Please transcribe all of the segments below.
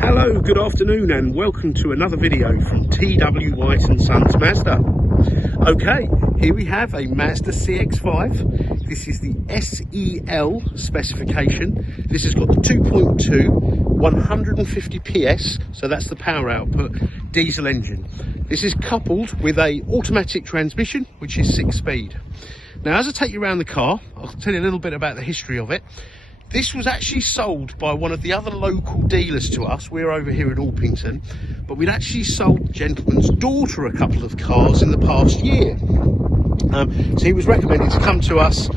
Hello, good afternoon and welcome to another video from T.W White Sons Mazda. Okay, here we have a Mazda CX-5. This is the SE-L specification. This has got the 2.2, 150 PS, so that's the power output, diesel engine. This is coupled with a automatic transmission, which is 6-speed. Now, as I take you around the car, I'll tell you a little bit about the history of it. This was actually sold by one of the other local dealers to us. We're over here in Orpington, but we'd actually sold the gentleman's daughter a couple of cars in the past year. So he was recommended to come to us.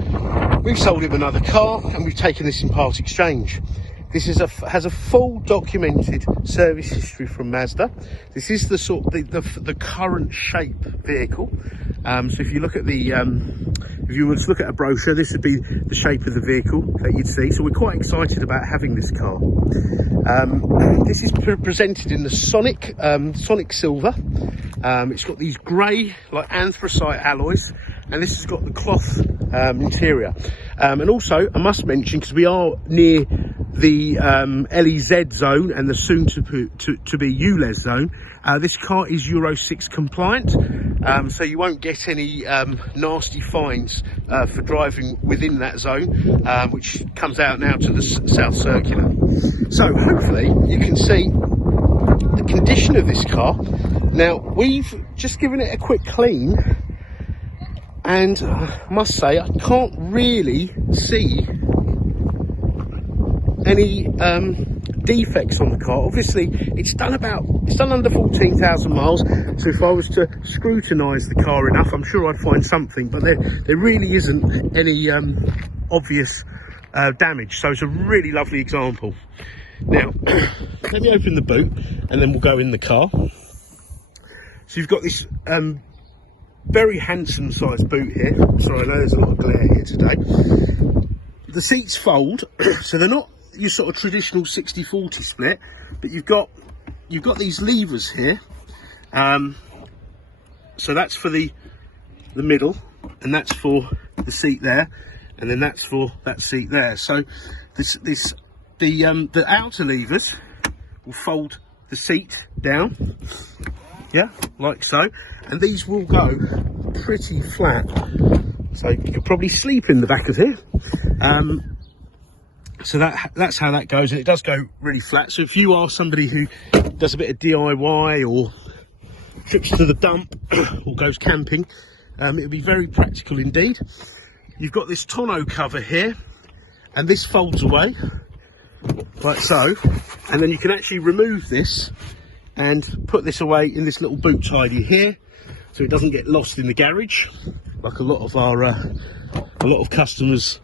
We've sold him another car and we've taken this in part exchange. This is has a full documented service history from Mazda. This is the sort the current shape vehicle. So if you look at the if you were to look at a brochure, this would be the shape of the vehicle that you'd see. So we're quite excited about having this car. This is presented in the Sonic Silver. It's got these grey, like anthracite alloys, and this has got the cloth interior. And also, I must mention, because we are near the LEZ zone and the soon to be ULEZ zone, this car is Euro 6 compliant, so you won't get any nasty fines for driving within that zone, which comes out now to the South Circular. So hopefully you can see the condition of this car. Now, we've just given it a quick clean, and I must say I can't really see any defects on the car. Obviously it's done under 14,000 miles, so if I was to scrutinize the car enough, I'm sure I'd find something, but there really isn't any obvious damage, so it's a really lovely example. Now let me open the boot and then we'll go in the car. So you've got this very handsome sized boot here. Sorry, I know there's a lot of glare here today. The seats fold, so they're not your sort of traditional 60-40 split, but you've got these levers here. So that's for the middle, and that's for the seat there, and then that's for that seat there. So the outer levers will fold the seat down, yeah, like so, and these will go pretty flat. So you could probably sleep in the back of here. So that's how that goes, and it does go really flat. So if you are somebody who does a bit of DIY or trips to the dump or goes camping, it'll be very practical indeed. You've got this tonneau cover here, and this folds away like so, and then you can actually remove this and put this away in this little boot tidy here, so it doesn't get lost in the garage like a lot of customers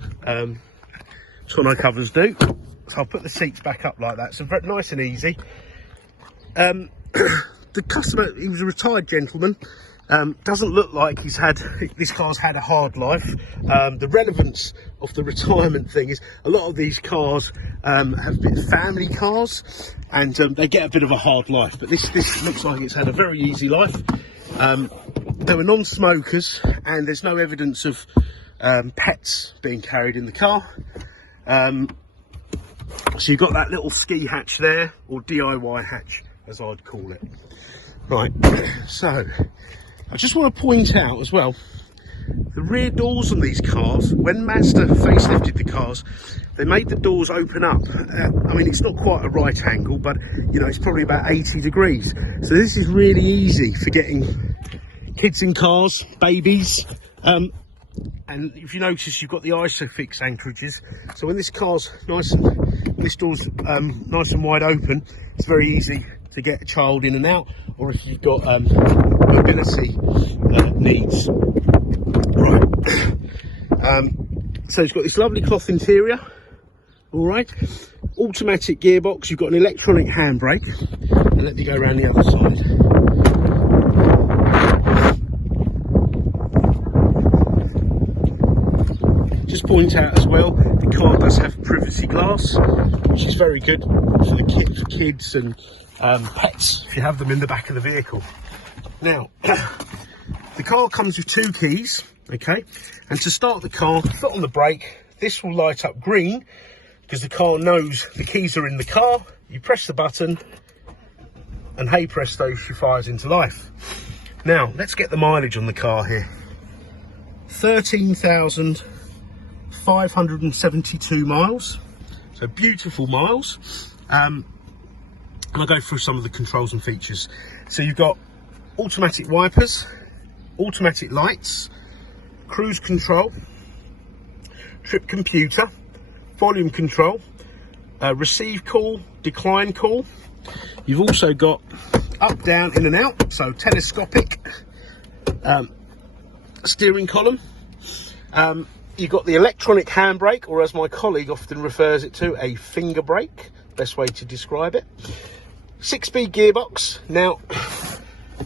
tonneau covers do. So I'll put the seats back up like that, so very nice and easy. The customer, he was a retired gentleman, doesn't look like this car's had a hard life. The relevance of the retirement thing is a lot of these cars have been family cars, and they get a bit of a hard life, but this looks like it's had a very easy life. They were non-smokers, and there's no evidence of pets being carried in the car. So you've got that little ski hatch there, or DIY hatch as I'd call it. Right, so I just want to point out as well, the rear doors on these cars, when Mazda facelifted the cars, they made the doors open up. I mean, it's not quite a right angle, but you know, it's probably about 80 degrees. So this is really easy for getting kids in cars, babies, and if you notice, you've got the ISOFIX anchorages, so when this car's this door's nice and wide open, it's very easy to get a child in and out, or if you've got mobility needs. Right, so it's got this lovely cloth interior, all right, automatic gearbox, you've got an electronic handbrake, and let me go around the other side. Just point out as well, the car does have privacy glass, which is very good for the kids and pets if you have them in the back of the vehicle. Now, the car comes with 2 keys, okay, and to start the car, foot on the brake, this will light up green because the car knows the keys are in the car. You press the button and hey presto, she fires into life. Now let's get the mileage on the car here. 13,572 miles, so beautiful miles. And I'll go through some of the controls and features. So you've got automatic wipers, automatic lights, cruise control, trip computer, volume control, receive call, decline call. You've also got up, down, in and out, so telescopic steering column. You've got the electronic handbrake, or as my colleague often refers it to, a finger brake, best way to describe it. 6-speed gearbox. Now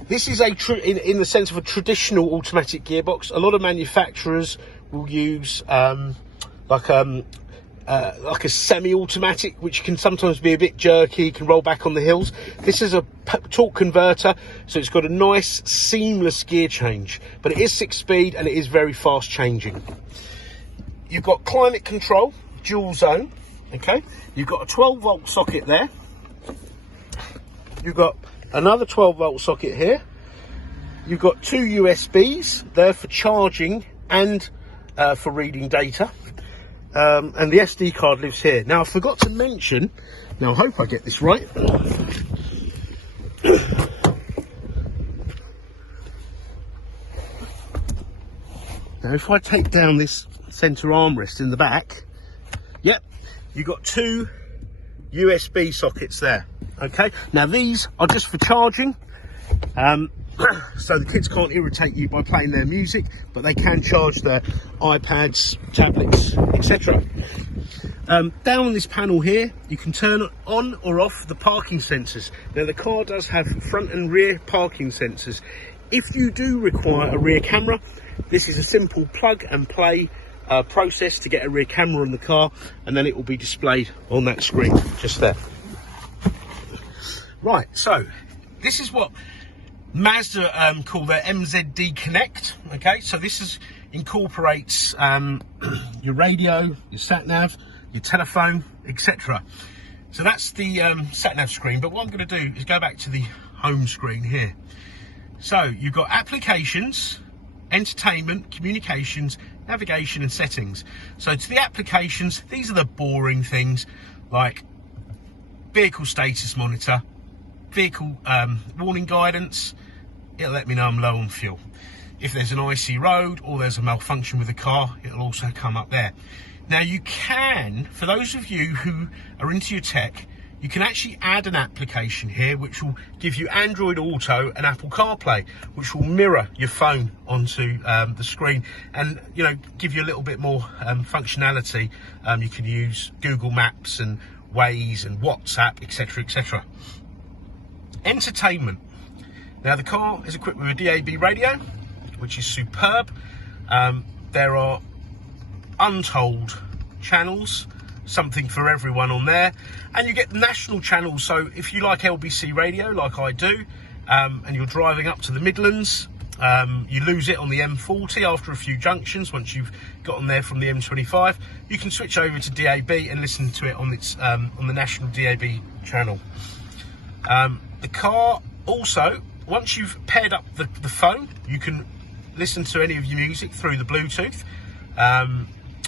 this is in the sense of a traditional automatic gearbox. A lot of manufacturers will use like a semi-automatic, which can sometimes be a bit jerky, can roll back on the hills. This is a torque converter, so it's got a nice seamless gear change, but it is 6-speed and it is very fast changing. You've got climate control, dual zone. Okay, you've got a 12-volt socket there. You've got another 12-volt socket here. You've got 2 USBs there for charging and for reading data. And the SD card lives here. Now I forgot to mention, now I hope I get this right. Now if I take down this centre armrest in the back, yep, you've got 2 USB sockets there. Okay, now these are just for charging, so the kids can't irritate you by playing their music, but they can charge their iPads, tablets, etc. Down on this panel here, you can turn on or off the parking sensors. Now the car does have front and rear parking sensors. If you do require a rear camera, this is a simple plug and play process to get a rear camera on the car, and then it will be displayed on that screen just there. Right, so this is what Mazda call their Mzd Connect. Okay, so this incorporates your radio, your sat nav, your telephone, etc. So that's the sat nav screen. But what I'm going to do is go back to the home screen here. So you've got applications, entertainment, communications, navigation and settings. So to the applications, these are the boring things like vehicle status monitor, vehicle warning guidance. It'll let me know I'm low on fuel. If there's an icy road or there's a malfunction with the car, it'll also come up there. Now you can, for those of you who are into your tech, you can actually add an application here which will give you Android Auto and Apple Carplay, which will mirror your phone onto the screen and, you know, give you a little bit more functionality. You can use Google Maps and Waze and WhatsApp, etc, etc. Entertainment. Now the car is equipped with a DAB radio, which is superb. There are untold channels, something for everyone on there, and you get national channels. So if you like LBC radio like I do, and you're driving up to the Midlands, you lose it on the M40 after a few junctions. Once you've gotten there from the M25, you can switch over to DAB and listen to it on its on the national DAB channel. The car also, once you've paired up the phone, you can listen to any of your music through the Bluetooth.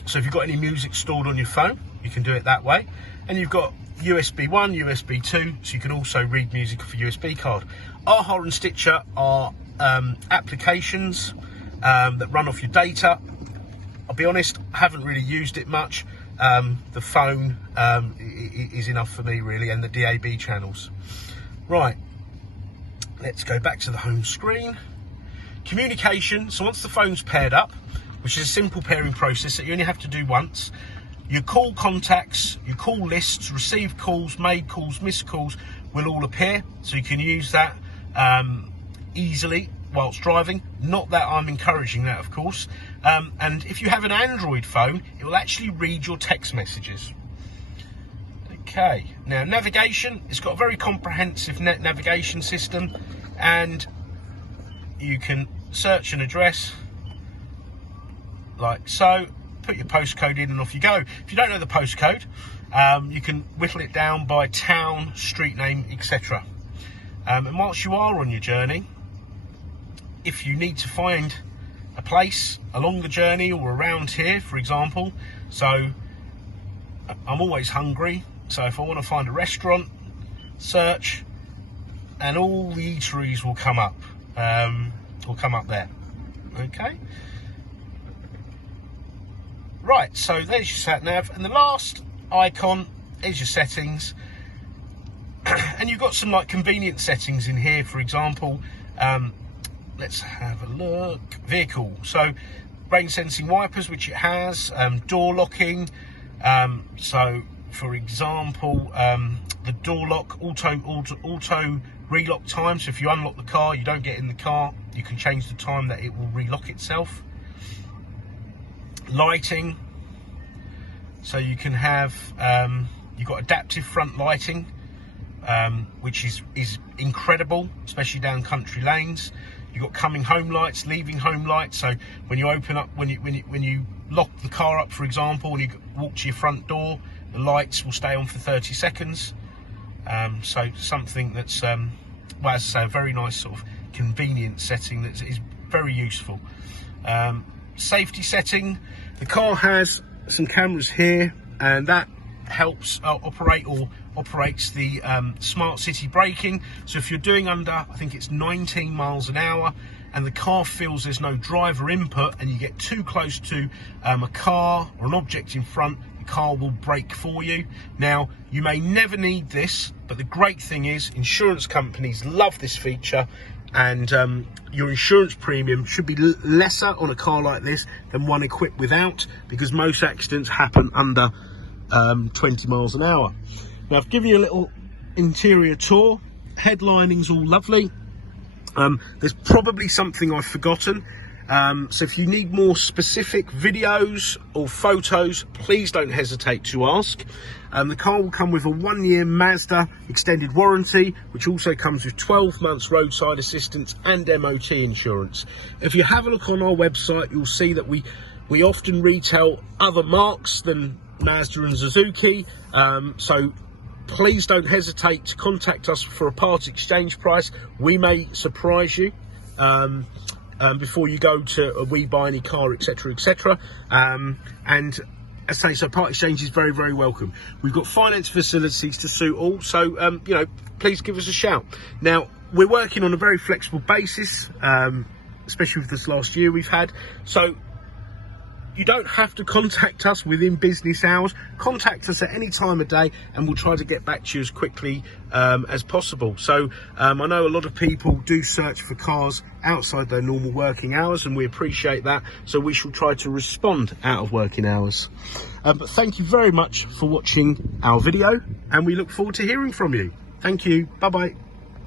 So if you've got any music stored on your phone, you can do it that way. And you've got USB 1, USB 2, so you can also read music off a USB card. AHA and Stitcher are applications that run off your data. I'll be honest, I haven't really used it much. The phone is enough for me really, and the DAB channels. Right, let's go back to the home screen. Communication, so once the phone's paired up, which is a simple pairing process that you only have to do once, your call contacts, your call lists, received calls, made calls, missed calls will all appear, so you can use that easily whilst driving. Not that I'm encouraging that, of course. And if you have an Android phone, it will actually read your text messages. Okay, now navigation, it's got a very comprehensive navigation system, and you can search an address like so, put your postcode in and off you go. If you don't know the postcode, You can whittle it down by town, street name, etc. And whilst you are on your journey, if you need to find a place along the journey or around here, for example, so I'm always hungry, so if I want to find a restaurant, search, and all the eateries will come up there. Okay, right, so there's your sat nav, and the last icon is your settings. And you've got some like convenient settings in here. For example, let's have a look. Vehicle, so rain sensing wipers, which it has, door locking. So for example, the door lock auto relock time, so if you unlock the car, you don't get in the car, you can change the time that it will relock itself. Lighting, so you can have you've got adaptive front lighting, which is incredible, especially down country lanes. You've got coming home lights, leaving home lights, so when you open up, when you lock the car up, for example, and you walk to your front door, the lights will stay on for 30 seconds. So something that's, well, as I say, a very nice sort of convenient setting that is very useful. Safety setting, the car has some cameras here, and that helps operates the smart city braking. So if you're doing under, I think it's 19 miles an hour, and the car feels there's no driver input, and you get too close to a car or an object in front, the car will brake for you. Now, you may never need this, but the great thing is insurance companies love this feature, and your insurance premium should be lesser on a car like this than one equipped without, because most accidents happen under 20 miles an hour. Now, I've given you a little interior tour. Headlining's all lovely. There's probably something I've forgotten, so if you need more specific videos or photos, please don't hesitate to ask. The car will come with a 1-year Mazda extended warranty, which also comes with 12 months roadside assistance and MOT insurance. If you have a look on our website, you'll see that we often retail other marques than Mazda and Suzuki, so please don't hesitate to contact us for a part exchange price. We may surprise you before you go to we buy any car, etc, etc. And as I say, so part exchange is very, very welcome. We've got finance facilities to suit all, so you know, please give us a shout. Now, we're working on a very flexible basis, especially with this last year we've had, so you don't have to contact us within business hours. Contact us at any time of day, and we'll try to get back to you as quickly as possible. So I know a lot of people do search for cars outside their normal working hours, and we appreciate that. So we shall try to respond out of working hours. But thank you very much for watching our video, and we look forward to hearing from you. Thank you. Bye-bye.